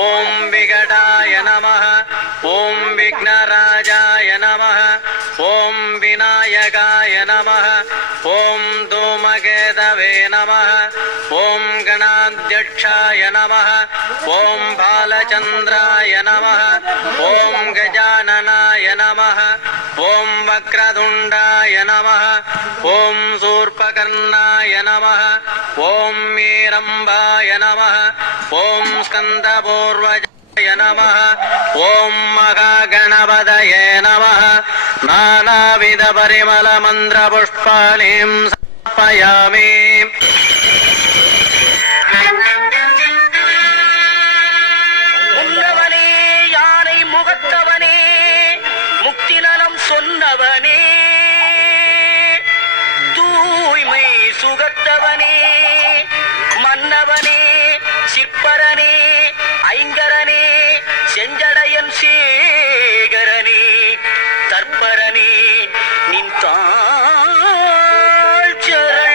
ஓம் விகடாய நமः ஓம் விக்னராஜாய நமः ஓம் விநாயகாய நமः ஓம் தூமகேதவே நமः ஓம் கணாத்யக்ஷாய நமः ஓம் பாலச்சந்திராய நமः ஓம் கஜானனாய நமः ஓம் வக்ரதுண்டாய நமः ஓம் சூர்பகர்ணாய நமः ஓம் மீரம்பாய நமः ஓம் ஸ்கந்தபூர்வஜாய நமः ஓம் மகாகணபதயே நமः நானாவித பரிமள மந்திர புஷ்பாணிம் சமர்ப்பயாமி. முன்னவனே யானை முகத்தவனே முக்தி நலம் சொன்னவனே தூய்மை சுகத்தவனே மன்னவனே சிற்பரனே ஐங்கரனே செஞ்சடையன் சேகரனே தற்பரனே நின் தாழ் சரண்.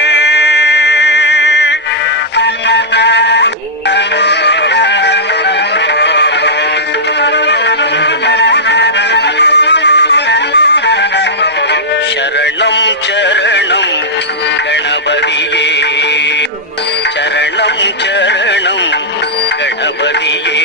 சரணம் சரணம் கணபதியே சரணம் சரணம் கணபதியே